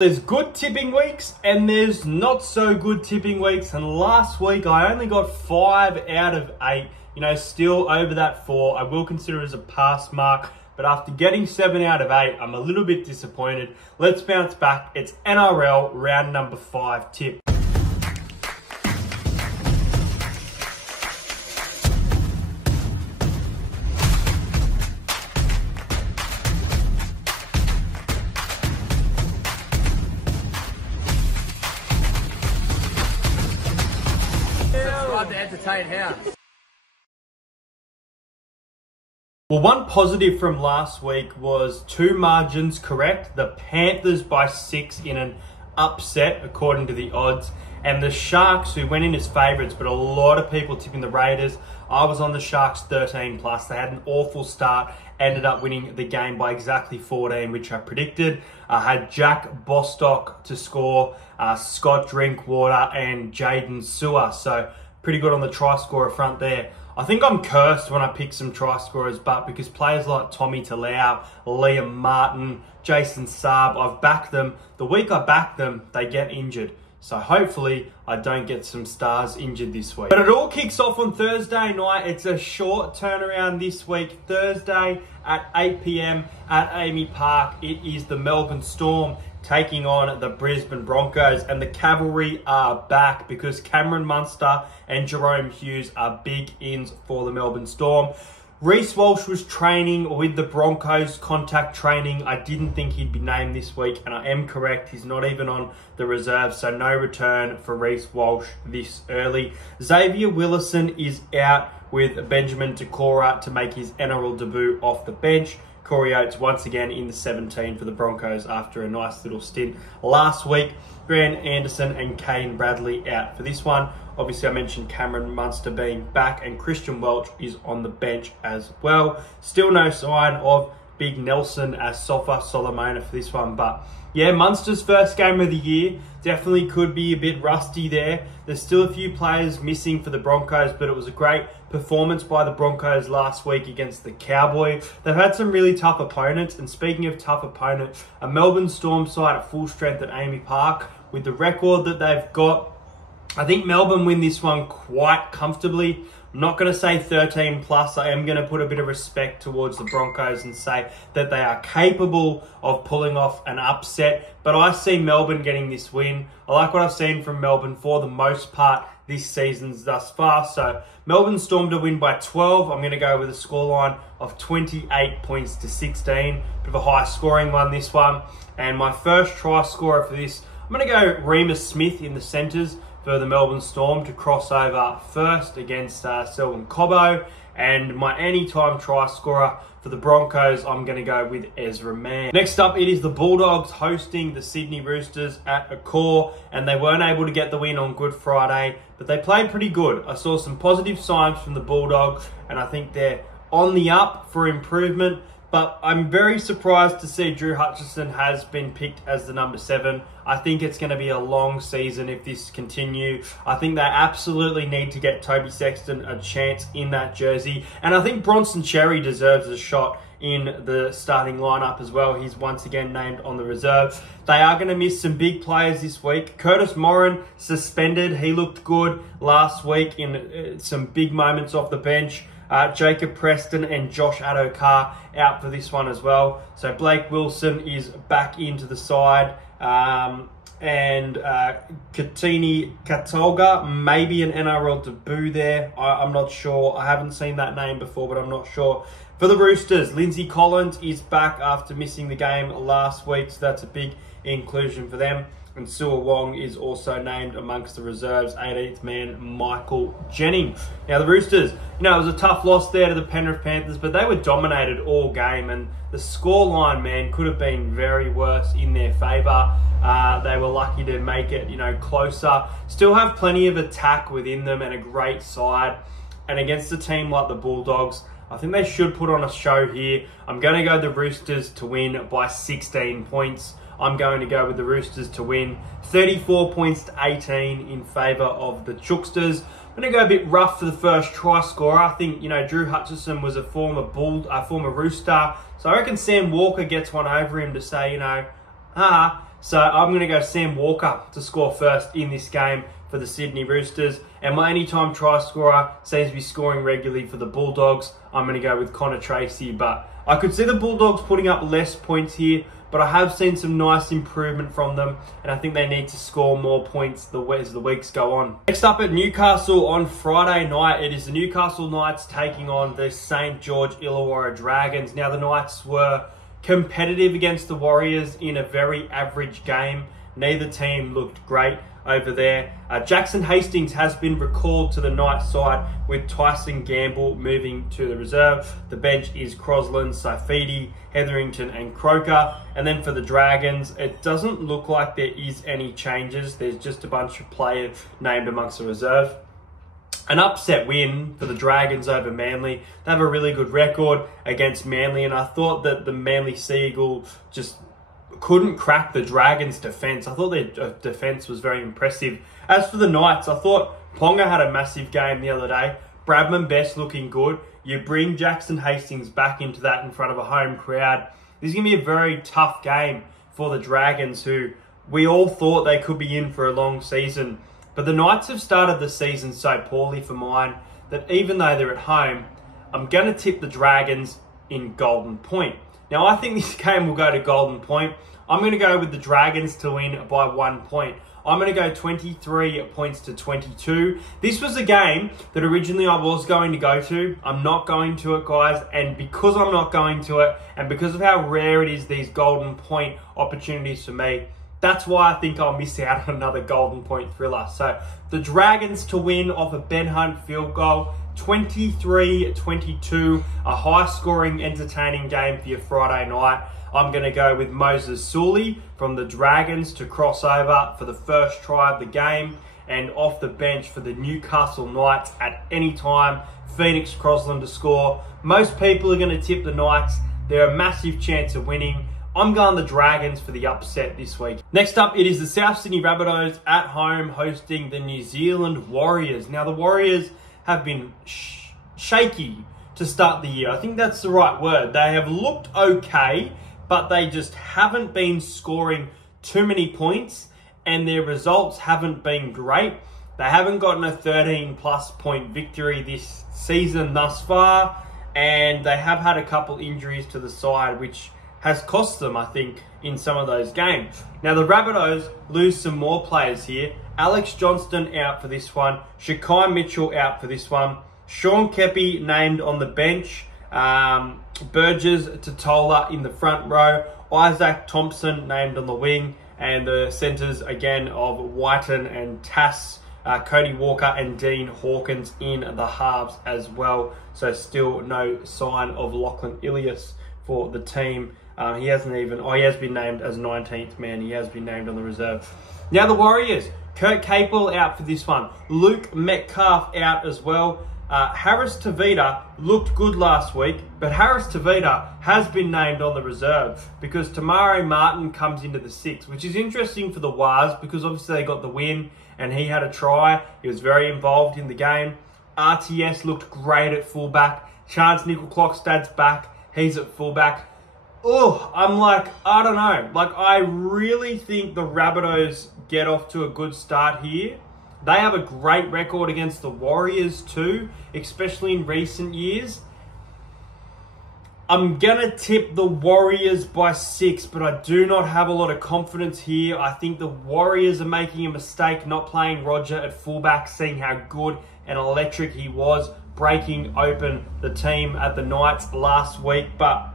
There's good tipping weeks and there's not so good tipping weeks, and last week I only got 5 out of 8, still over that 4. I will consider it as a pass mark, but after getting 7 out of 8, I'm a little bit disappointed. Let's bounce back. It's NRL round number 5 tip. Well, one positive from last week was 2 margins correct. The Panthers by 6 in an upset, according to the odds. And the Sharks, who went in as favourites, but a lot of people tipping the Raiders. I was on the Sharks 13+. They had an awful start, ended up winning the game by exactly 14, which I predicted. I had Jack Bostock to score, Scott Drinkwater and Jaden Sewer. So pretty good on the try scorer front there. I think I'm cursed when I pick some try scorers, but because players like Tommy Talau, Liam Martin, Jason Saab, I've backed them. The week I back them, they get injured. So hopefully I don't get some stars injured this week. But it all kicks off on Thursday night. It's a short turnaround this week. Thursday at 8 p.m. at Amy Park. It is the Melbourne Storm taking on the Brisbane Broncos, and the Cavalry are back because Cameron Munster and Jerome Hughes are big ins for the Melbourne Storm. Reece Walsh was training with the Broncos, contact training. I didn't think he'd be named this week, and I am correct. He's not even on the reserve, so no return for Reece Walsh this early. Xavier Willison is out with Benjamin Decora to make his NRL debut off the bench. Corey Oates once again in the 17 for the Broncos after a nice little stint last week. Grant Anderson and Kane Bradley out for this one. Obviously, I mentioned Cameron Munster being back, and Christian Welch is on the bench as well. Still no sign of Big Nelson as Sofa Solomona for this one, but yeah, Munster's first game of the year definitely could be a bit rusty there. There's still a few players missing for the Broncos, but it was a great performance by the Broncos last week against the Cowboys. They've had some really tough opponents, and speaking of tough opponents, a Melbourne Storm side at full strength at Amy Park. With the record that they've got, I think Melbourne win this one quite comfortably. I'm not going to say 13+. I am going to put a bit of respect towards the Broncos and say that they are capable of pulling off an upset. But I see Melbourne getting this win. I like what I've seen from Melbourne for the most part this season thus far. So Melbourne Storm to win by 12. I'm going to go with a scoreline of 28 points to 16. Bit of a high scoring one, this one. And my first try scorer for this, I'm going to go Remus Smith in the centres for the Melbourne Storm to cross over first against Selwyn Cobbo. And my anytime try scorer for the Broncos, I'm going to go with Ezra Mann. Next up, it is the Bulldogs hosting the Sydney Roosters at Accor, and they weren't able to get the win on Good Friday, but they played pretty good. I saw some positive signs from the Bulldogs, and I think they're on the up for improvement. But I'm very surprised to see Drew Hutchison has been picked as the number 7. I think it's going to be a long season if this continues. I think they absolutely need to get Toby Sexton a chance in that jersey. And I think Bronson Xerri deserves a shot in the starting lineup as well. He's once again named on the reserve. They are going to miss some big players this week. Curtis Morin suspended. He looked good last week in some big moments off the bench. Jacob Preston and Josh Adokar out for this one as well. So Blake Wilson is back into the side. And Katini Katolga, maybe an NRL debut there. I'm not sure. I haven't seen that name before, but I'm not sure. For the Roosters, Lindsay Collins is back after missing the game last week, so that's a big inclusion for them. And Sua Wong is also named amongst the reserves, 18th man Michael Jennings. Now the Roosters, it was a tough loss there to the Penrith Panthers, but they were dominated all game, and the scoreline, man, could have been very worse in their favour. They were lucky to make it, closer. Still have plenty of attack within them and a great side. And against a team like the Bulldogs, I think they should put on a show here. I'm going to go the Roosters to win by 16 points. I'm going to go with the Roosters to win 34 points to 18 in favour of the Chooksters. I'm going to go a bit rough for the first try scorer. I think, Drew Hutchison was a former Rooster. So I reckon Sam Walker gets one over him to say, So I'm going to go Sam Walker to score first in this game for the Sydney Roosters. And my anytime try scorer seems to be scoring regularly for the Bulldogs. I'm going to go with Connor Tracy. But I could see the Bulldogs putting up less points here, but I have seen some nice improvement from them, and I think they need to score more points as the weeks go on. Next up at Newcastle on Friday night, it is the Newcastle Knights taking on the St. George Illawarra Dragons. Now, the Knights were competitive against the Warriors in a very average game. Neither team looked great over there. Jackson Hastings has been recalled to the Knights side with Tyson Gamble moving to the reserve. The bench is Crosland, Saifidi, Hetherington and Croker. And then for the Dragons, it doesn't look like there is any changes. There's just a bunch of players named amongst the reserve. An upset win for the Dragons over Manly. They have a really good record against Manly, and I thought that the Manly Seagull just couldn't crack the Dragons' defence. I thought their defence was very impressive. As for the Knights, I thought Ponga had a massive game the other day. Bradman Best looking good. You bring Jackson Hastings back into that in front of a home crowd. This is going to be a very tough game for the Dragons, who we all thought they could be in for a long season. But the Knights have started the season so poorly for mine that even though they're at home, I'm going to tip the Dragons in Golden Point. Now, I think this game will go to Golden Point. I'm going to go with the Dragons to win by 1 point. I'm going to go 23 points to 22. This was a game that originally I was going to go to. I'm not going to it, guys. And because I'm not going to it, and because of how rare it is, these Golden Point opportunities for me, that's why I think I'll miss out on another Golden Point thriller. So the Dragons to win off a Ben Hunt field goal, 23-22, a high-scoring, entertaining game for your Friday night. I'm going to go with Moses Sully from the Dragons to cross over for the first try of the game, and off the bench for the Newcastle Knights at any time, Phoenix Crosland to score. Most people are going to tip the Knights. They're a massive chance of winning. I'm going the Dragons for the upset this week. Next up, it is the South Sydney Rabbitohs at home hosting the New Zealand Warriors. Now, the Warriors have been shaky to start the year. I think that's the right word. They have looked okay, but they just haven't been scoring too many points, and their results haven't been great. They haven't gotten a 13-plus point victory this season thus far, and they have had a couple injuries to the side, which has cost them, I think, in some of those games. Now, the Rabbitohs lose some more players here. Alex Johnston out for this one. Shakai Mitchell out for this one. Sean Kepi named on the bench. Burgess Totola in the front row. Isaac Thompson named on the wing. And the centres, again, of Whiten and Tass. Cody Walker and Dean Hawkins in the halves as well. So still no sign of Lachlan Ilias for the team. He has been named as 19th man. He has been named on the reserve. Now the Warriors, Kurt Capel out for this one. Luke Metcalf out as well. Harris Tavita looked good last week, but Harris Tavita has been named on the reserve because Tamari Martin comes into the six, which is interesting for the Wars because obviously they got the win and he had a try. He was very involved in the game. RTS looked great at fullback. Chance Nickel-Clockstad's back. He's at fullback. Oh, I'm like, I don't know. Like, I really think the Rabbitohs get off to a good start here. They have a great record against the Warriors too, especially in recent years. I'm going to tip the Warriors by 6, but I do not have a lot of confidence here. I think the Warriors are making a mistake not playing Roger at fullback, seeing how good and electric he was, breaking open the team at the Knights last week. But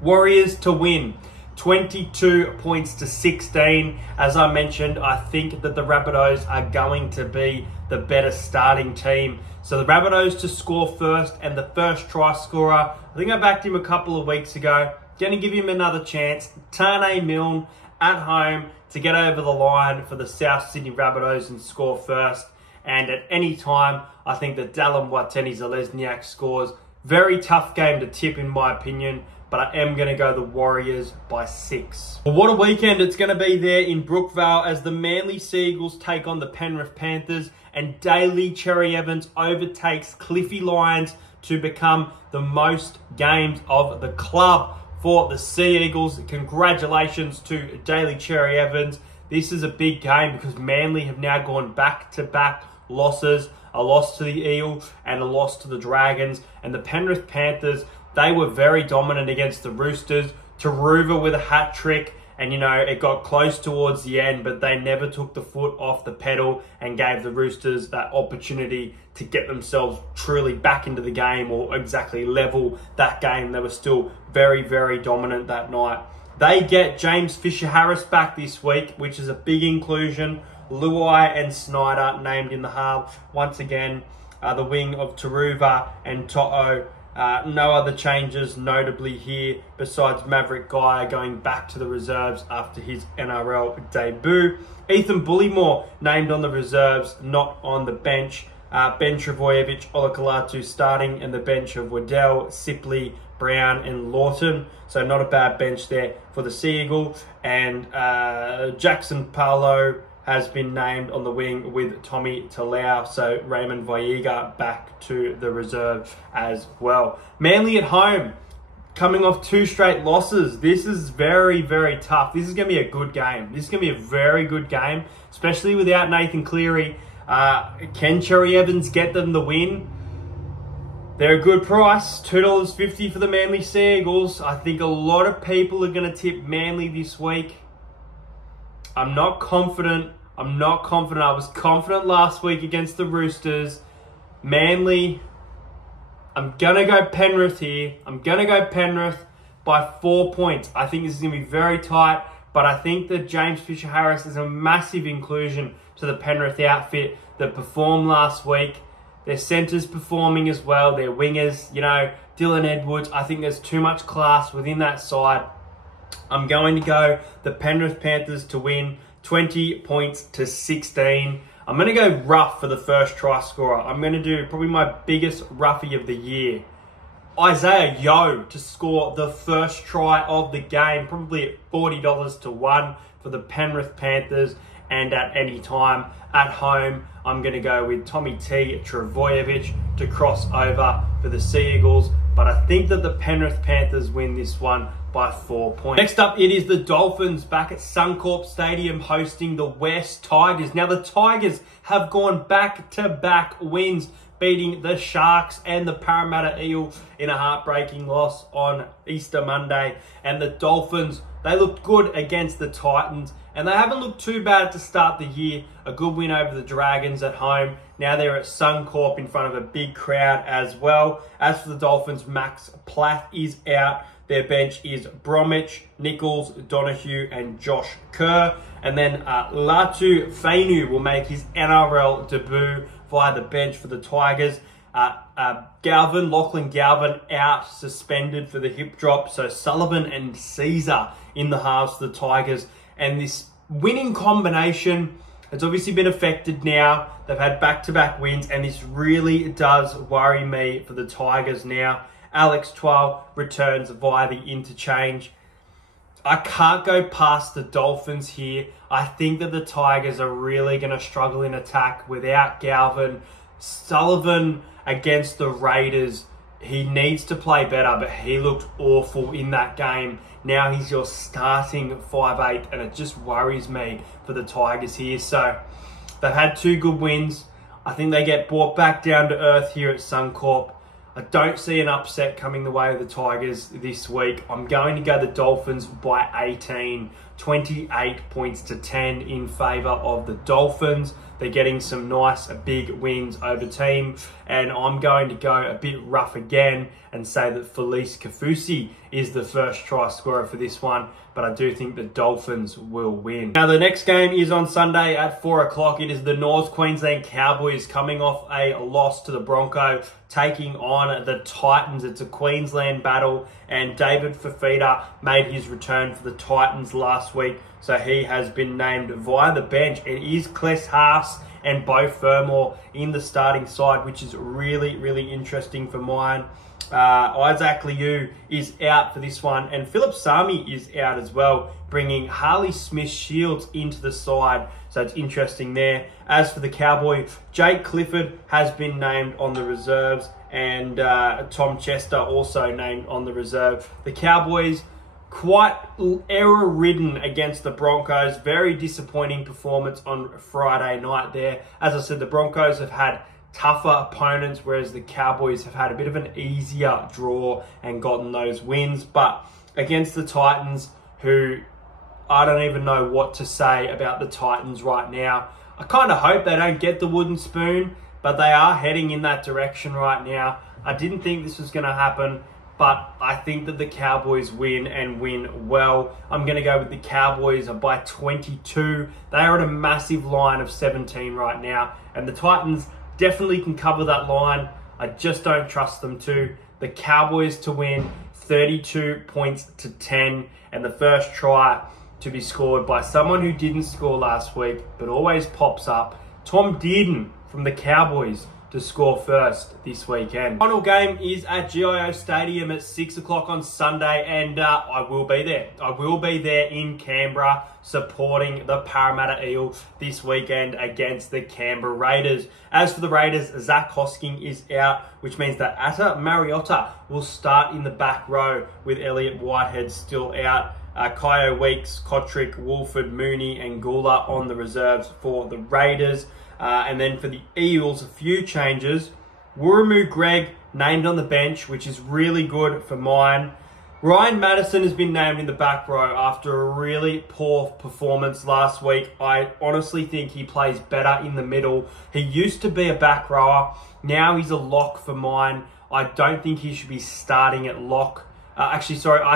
Warriors to win, 22 points to 16. As I mentioned, I think that the Rabbitohs are going to be the better starting team. So the Rabbitohs to score first, and the first try scorer, I think I backed him a couple of weeks ago. Going to give him another chance. Tane Milne at home to get over the line for the South Sydney Rabbitohs and score first. And at any time, I think that Dallin Watene-Zelezniak scores. Very tough game to tip in my opinion, but I am going to go the Warriors by 6. Well, what a weekend it's going to be there in Brookvale as the Manly Seagulls take on the Penrith Panthers, and Daly Cherry Evans overtakes Cliffy Lyons to become the most games of the club for the Sea Eagles. Congratulations to Daly Cherry Evans. This is a big game because Manly have now gone back-to-back losses. A loss to the Eels and a loss to the Dragons. And the Penrith Panthers, they were very dominant against the Roosters. Taruva with a hat trick. And, it got close towards the end, but they never took the foot off the pedal and gave the Roosters that opportunity to get themselves truly back into the game or exactly level that game. They were still very, very dominant that night. They get James Fisher-Harris back this week, which is a big inclusion. Luai and Snyder named in the half. Once again, the wing of Taruva and To'o. No other changes notably here besides Maverick Guy going back to the reserves after his NRL debut. Ethan Bullymore named on the reserves, not on the bench. Ben Travojevic, Olakalatu starting, and the bench of Waddell, Sipley, Brown and Lawton. So not a bad bench there for the Sea Eagle. And Jackson Paulo has been named on the wing with Tommy Talau. So Raymond Vaiega back to the reserve as well. Manly at home, coming off 2 straight losses. This is very, very tough. This is going to be a good game. This is going to be a very good game, especially without Nathan Cleary. Can Cherry Evans get them the win? They're a good price, $2.50 for the Manly Sea Eagles. I think a lot of people are going to tip Manly this week. I'm not confident. I was confident last week against the Roosters. Manly, I'm going to go Penrith here. I'm going to go Penrith by 4 points. I think this is going to be very tight, but I think that James Fisher-Harris is a massive inclusion to the Penrith outfit that performed last week. Their centres performing as well. Their wingers, Dylan Edwards. I think there's too much class within that side. I'm going to go the Penrith Panthers to win 20 points to 16. I'm going to go rough for the first try scorer. I'm going to do probably my biggest roughie of the year. Isaiah Yeo to score the first try of the game, probably at $40 to 1 for the Penrith Panthers. And at any time at home, I'm going to go with Tommy T. Travojevic to cross over for the Sea Eagles. But I think that the Penrith Panthers win this one by 4 points. Next up, it is the Dolphins back at Suncorp Stadium hosting the West Tigers. Now, the Tigers have gone back-to-back wins, beating the Sharks and the Parramatta Eels in a heartbreaking loss on Easter Monday. And the Dolphins, they looked good against the Titans, and they haven't looked too bad to start the year. A good win over the Dragons at home. Now they're at Suncorp in front of a big crowd as well. As for the Dolphins, Max Plath is out. Their bench is Bromwich, Nichols, Donahue, and Josh Kerr. And then Latu Fainu will make his NRL debut via the bench for the Tigers. Lachlan Galvin out, suspended for the hip drop. So Sullivan and Caesar in the halves for the Tigers. And this winning combination has obviously been affected now. They've had back-to-back wins, and this really does worry me for the Tigers now. Alex Twal returns via the interchange. I can't go past the Dolphins here. I think that the Tigers are really going to struggle in attack without Galvin. Sullivan against the Raiders, he needs to play better, but he looked awful in that game. Now he's your starting 5'8", and it just worries me for the Tigers here. So they've had 2 good wins. I think they get brought back down to earth here at Suncorp. I don't see an upset coming the way of the Tigers this week. I'm going to go the Dolphins by 18, 28 points to 10 in favour of the Dolphins. They're getting some nice big wins over team. And I'm going to go a bit rough again and say that Felice Kafusi is the first try scorer for this one. But I do think the Dolphins will win. Now, the next game is on Sunday at 4 o'clock. It is the North Queensland Cowboys coming off a loss to the Broncos, taking on the Titans. It's a Queensland battle, and David Fifita made his return for the Titans last week. So he has been named via the bench. It is Kless Haas and Beau Fermor in the starting side, which is really, really interesting for mine. Isaac Liu is out for this one, and Philip Sami is out as well, bringing Harley Smith-Shields into the side. So it's interesting there. As for the Cowboys, Jake Clifford has been named on the reserves, and Tom Chester also named on the reserve. The Cowboys, quite error-ridden against the Broncos. Very disappointing performance on Friday night there. As I said, the Broncos have had tougher opponents, whereas the Cowboys have had a bit of an easier draw and gotten those wins. But against the Titans, who I don't even know what to say about the Titans right now. I kind of hope they don't get the wooden spoon, but they are heading in that direction right now. I didn't think this was going to happen, but I think that the Cowboys win and win well. I'm going to go with the Cowboys by 22. They are at a massive line of 17 right now, and the Titans definitely can cover that line. I just don't trust them to. The Cowboys to win 32 points to 10, and the first try to be scored by someone who didn't score last week but always pops up, Tom Dearden from the Cowboys, to score first this weekend. Final game is at GIO Stadium at 6 o'clock on Sunday, and I will be there. I will be there in Canberra supporting the Parramatta Eels this weekend against the Canberra Raiders. As for the Raiders, Zach Hosking is out, which means that Atta Mariota will start in the back row with Elliott Whitehead still out. Kyo Weeks, Kotrick, Wolford, Mooney and Gula on the reserves for the Raiders. And then for the Eels, a few changes. Wuramu Greg named on the bench, which is really good for mine. Ryan Madison has been named in the back row after a really poor performance last week. I honestly think he plays better in the middle. He used to be a back rower. Now he's a lock for mine. I don't think he should be starting at lock. I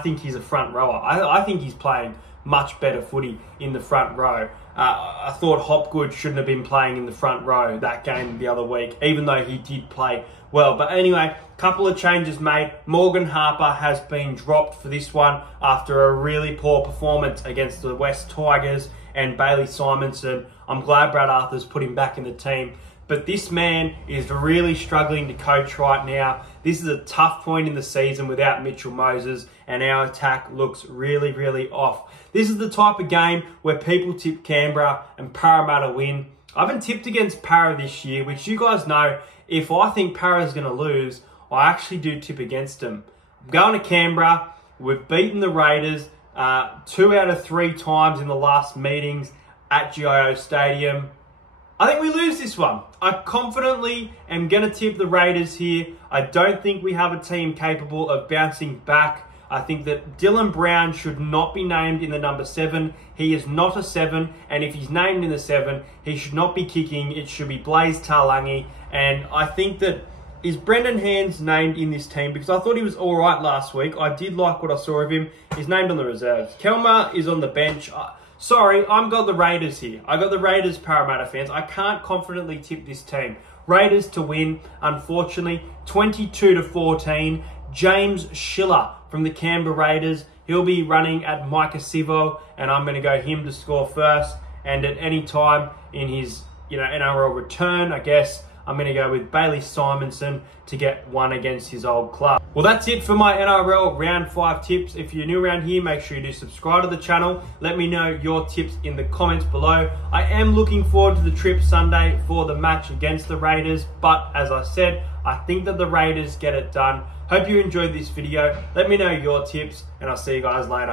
think he's a front rower. I think he's playing much better footy in the front row. I thought Hopgood shouldn't have been playing in the front row that game the other week, even though he did play well. But anyway, couple of changes made. Morgan Harper has been dropped for this one after a really poor performance against the West Tigers and Bailey Simonson. I'm glad Brad Arthur's put him back in the team. But this man is really struggling to coach right now. This is a tough point in the season without Mitchell Moses, and our attack looks really, really off. This is the type of game where people tip Canberra and Parramatta win. I haven't tipped against Para this year, which you guys know, if I think Para's going to lose, I actually do tip against them. I'm going to Canberra. We've beaten the Raiders 2 out of 3 times in the last meetings at GIO Stadium. I think we lose this one. I confidently am going to tip the Raiders here. I don't think we have a team capable of bouncing back. I think that Dylan Brown should not be named in the number 7. He is not a 7, and if he's named in the 7, he should not be kicking. It should be Blaze Talangi, and I think that is Brendan Hands named in this team, because I thought he was all right last week. I did like what I saw of him. He's named on the reserves. Kelma is on the bench. Sorry, I've got the Raiders here. I got the Raiders, Parramatta fans. I can't confidently tip this team. Raiders to win, unfortunately, 22-14. James Schiller from the Canberra Raiders. He'll be running at Micah Sivo, and I'm going to go him to score first. And at any time in his NRL return, I guess, I'm going to go with Bailey Simonson to get one against his old club. Well, that's it for my NRL Round 5 tips. If you're new around here, make sure you do subscribe to the channel. Let me know your tips in the comments below. I am looking forward to the trip Sunday for the match against the Raiders. But as I said, I think that the Raiders get it done. Hope you enjoyed this video. Let me know your tips, and I'll see you guys later.